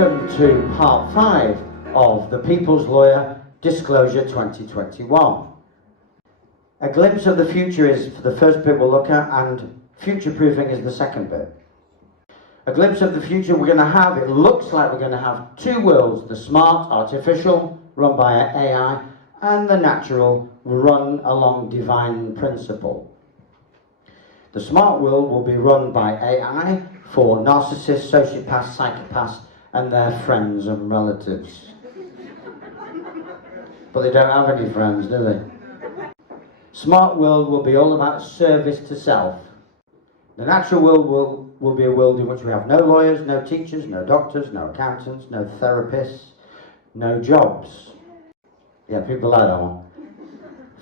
Welcome to part 5 of The People's Lawyer Disclosure 2021. A glimpse of the future is the first bit we'll look at, and future-proofing is the second bit. A glimpse of the future we're going to have, it looks like we're going to have two worlds, the smart, artificial, run by AI, and the natural, run along divine principle. The smart world will be run by AI for narcissists, sociopaths, psychopaths, and their friends and relatives. But they don't have any friends, do they? Smart world will be all about service to self. The natural world will be a world in which we have no lawyers, no teachers, no doctors, no accountants, no therapists, no jobs. Yeah, people like that one.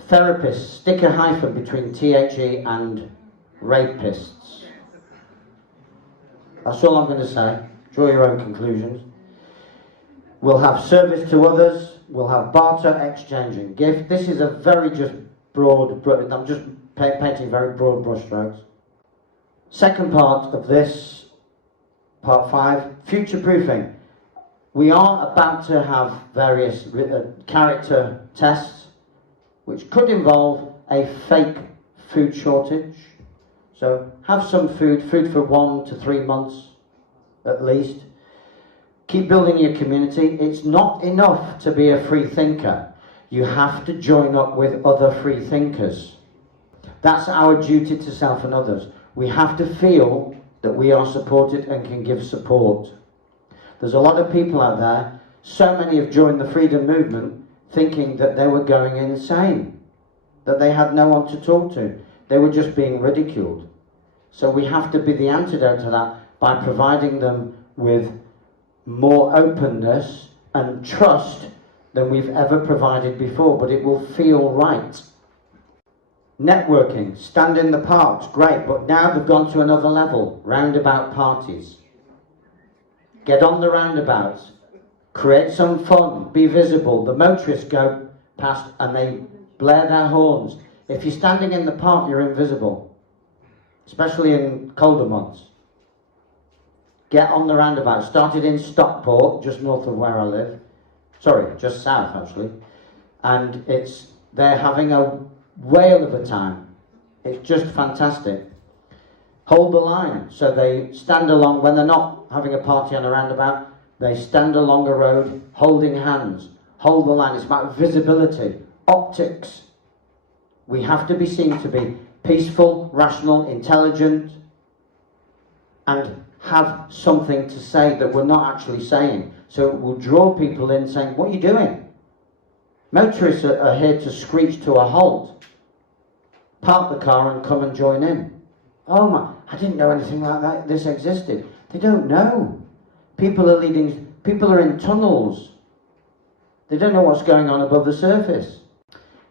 Therapists, stick a hyphen between THE and rapists. That's all I'm going to say. Draw your own conclusions. We'll have service to others. We'll have barter, exchange and gift. This is a very just broad, I'm just painting very broad brushstrokes. Second part of this, part 5, future-proofing. We are about to have various character tests which could involve a fake food shortage. So have some food for 1 to 3 months at least. Keep building your community. It's not enough to be a free thinker. You have to join up with other free thinkers. That's our duty to self and others. We have to feel that we are supported and can give support. There's a lot of people out there, so many have joined the freedom movement thinking that they were going insane, that they had no one to talk to. They were just being ridiculed. So we have to be the antidote to that by providing them with more openness and trust than we've ever provided before, but it will feel right. Networking, stand in the parks, great, but now they've gone to another level, roundabout parties. Get on the roundabouts, create some fun, be visible. The motorists go past and they blare their horns. If you're standing in the park, you're invisible, especially in colder months. Get on the roundabout. Started in Stockport, just north of where I live. Sorry, just south actually. And they're having a whale of a time. It's just fantastic. Hold the line. So they stand along, when they're not having a party on a roundabout, they stand along a road holding hands. Hold the line. It's about visibility, optics. We have to be seen to be peaceful, rational, intelligent, and have something to say that we're not actually saying. So it will draw people in saying, what are you doing? Motorists are here to screech to a halt. Park the car and come and join in. Oh my, I didn't know anything like that, this existed. They don't know. People are in tunnels. They don't know what's going on above the surface.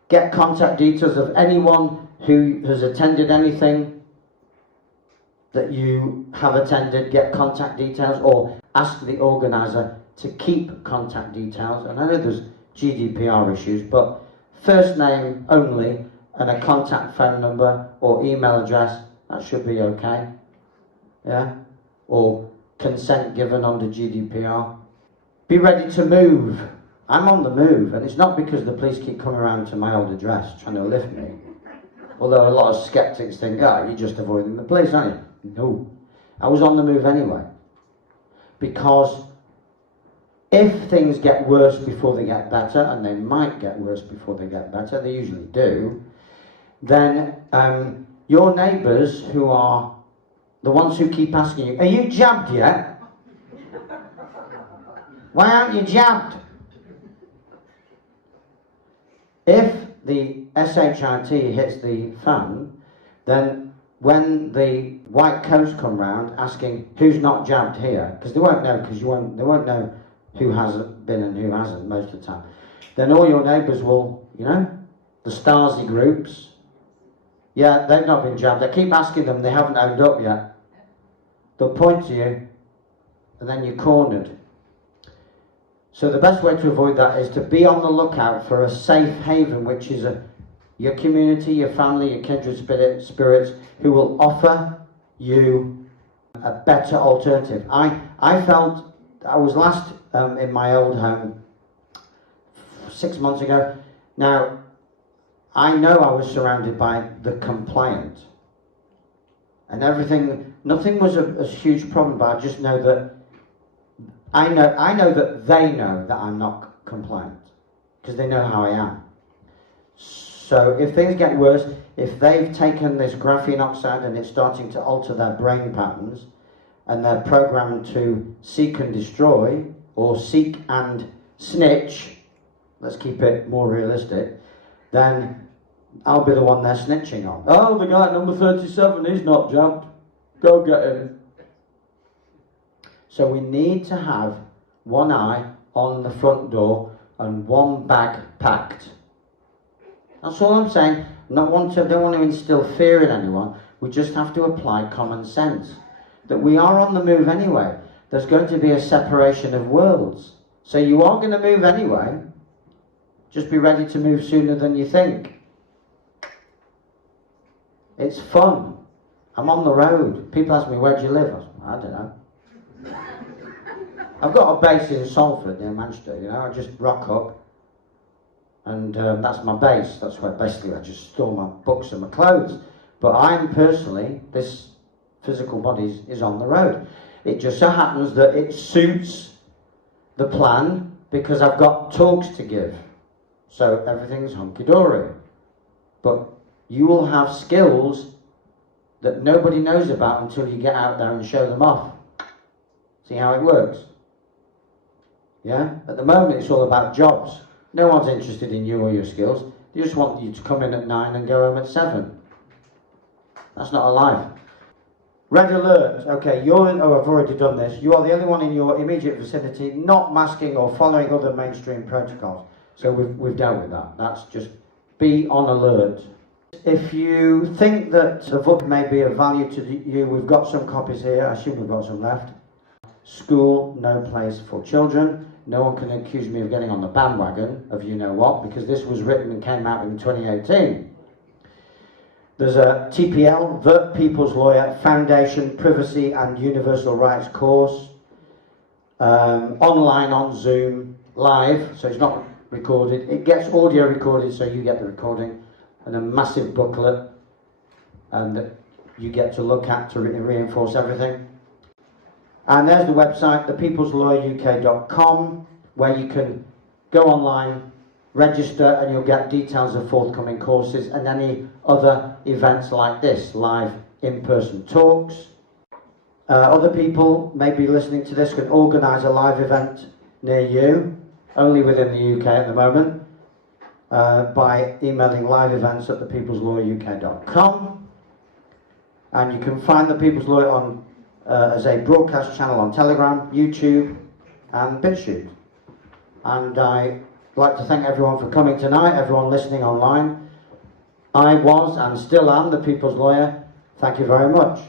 Get contact details of anyone who has attended anything that you have attended. Get contact details, or ask the organizer to keep contact details. And I know there's GDPR issues, but first name only and a contact phone number or email address, that should be okay. Yeah? Or consent given under GDPR. Be ready to move. I'm on the move, and it's not because the police keep coming around to my old address trying to lift me. Although a lot of skeptics think, you're just avoiding the police, aren't you? No. I was on the move anyway. Because if things get worse before they get better, and they might get worse before they get better, they usually do, then your neighbours, who are the ones who keep asking you, are you jabbed yet? Why aren't you jabbed? If the SHIT hits the fan, then when the white coats come round asking who's not jabbed here, because they won't know, they won't know who has been and who hasn't most of the time, then all your neighbours will, the Stasi groups, yeah, they've not been jabbed. I keep asking them, they haven't owned up yet. They'll point to you, and then you're cornered. So the best way to avoid that is to be on the lookout for a safe haven, which is your community, your family, your kindred spirits, who will offer you a better alternative. I felt I was last in my old home 6 months ago. Now, I know I was surrounded by the compliant. And everything, nothing was a huge problem, but I just know that I know that they know that I'm not compliant, because they know how I am. So if things get worse, if they've taken this graphene oxide and it's starting to alter their brain patterns, and they're programmed to seek and destroy, or seek and snitch, let's keep it more realistic, then I'll be the one they're snitching on. Oh, the guy at number 37, he's not jabbed. Go get him. So we need to have one eye on the front door and one bag packed. That's all I'm saying. I don't want to instill fear in anyone. We just have to apply common sense. That we are on the move anyway. There's going to be a separation of worlds. So you are going to move anyway. Just be ready to move sooner than you think. It's fun. I'm on the road. People ask me, where do you live? I don't know. I've got a base in Salford near Manchester, you know. I just rock up and that's my base. That's where basically I just store my books and my clothes. But I'm personally, this physical body is on the road. It just so happens that it suits the plan because I've got talks to give. So everything's hunky-dory. But you will have skills that nobody knows about until you get out there and show them off. See how it works? Yeah? At the moment it's all about jobs. No one's interested in you or your skills. They just want you to come in at 9 and go home at 7. That's not a life. Red alert. Okay, I've already done this. You are the only one in your immediate vicinity not masking or following other mainstream protocols. So we've dealt with that. That's just be on alert. If you think that the book may be of value to you, we've got some copies here. I assume we've got some left. School, no place for children. No one can accuse me of getting on the bandwagon of you know what, because this was written and came out in 2018. There's a TPL, The People's Lawyer, Foundation, Privacy and Universal Rights course. Online on Zoom, live, so it's not recorded. It gets audio recorded, so you get the recording. And a massive booklet and you get to look at to reinforce everything. And there's the website, thepeopleslawyeruk.com, where you can go online, register, and you'll get details of forthcoming courses and any other events like this, live in-person talks. Other people maybe listening to this can organise a live event near you, only within the UK at the moment. By emailing liveevents@thepeopleslawyeruk.com, and you can find The People's Lawyer on as a broadcast channel on Telegram, YouTube and BitChute. And I'd like to thank everyone for coming tonight, everyone listening online. I was and still am The People's Lawyer. Thank you very much.